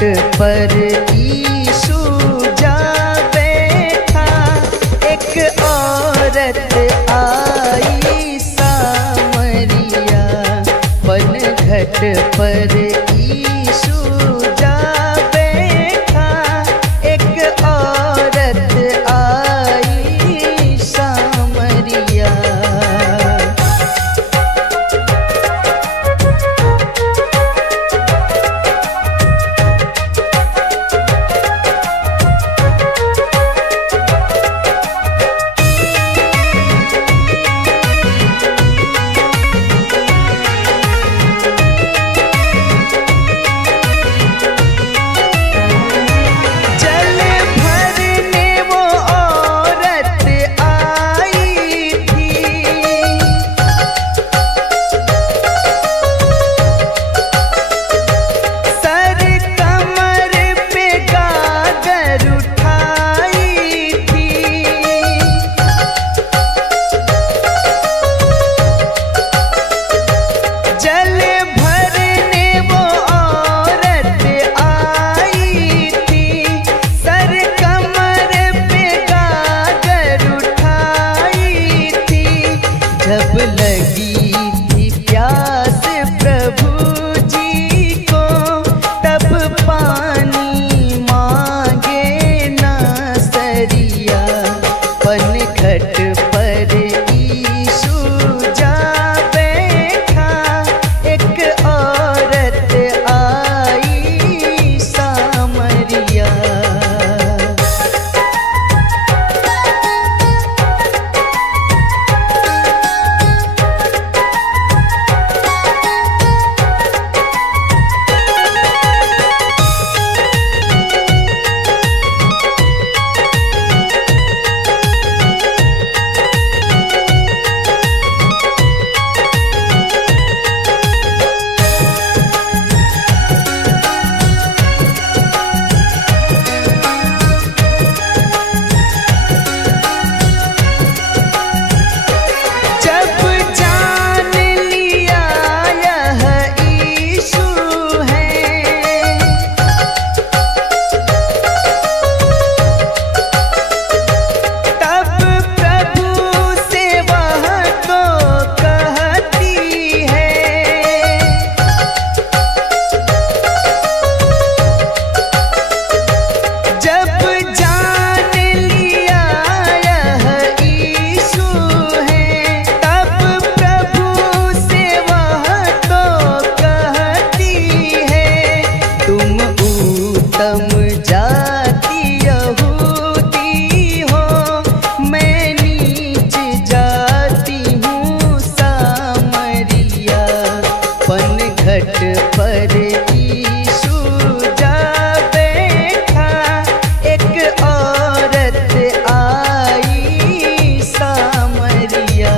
पर यीशु जा बैठा, एक औरत आई सामरिया। पनघट पर यीशु जा बैठा, एक औरत आई सामरिया। जब लगी थी प्यास प्रभु जी को, तब पानी मांगे नासरिया। पनघट पर यीशु जा बैठा, एक औरत आई सामरिया। पर यीशु जा बैठा, एक औरत आई सामरिया।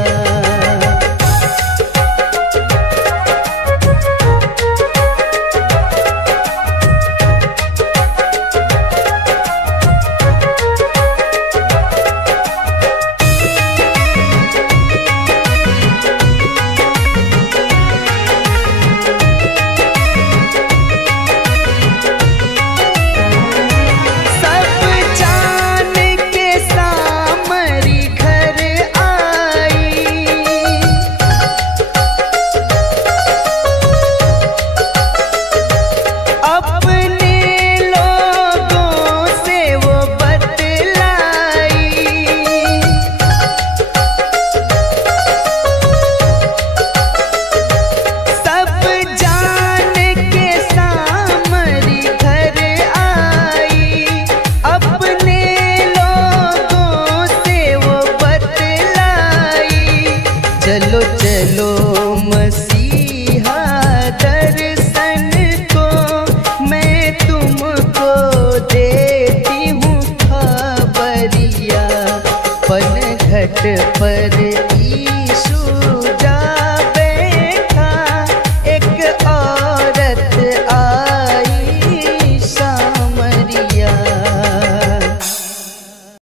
चलो चलो मसीहा दर्शन को, मैं तुमको देती हूँ खबरिया। पनघट पर यीशु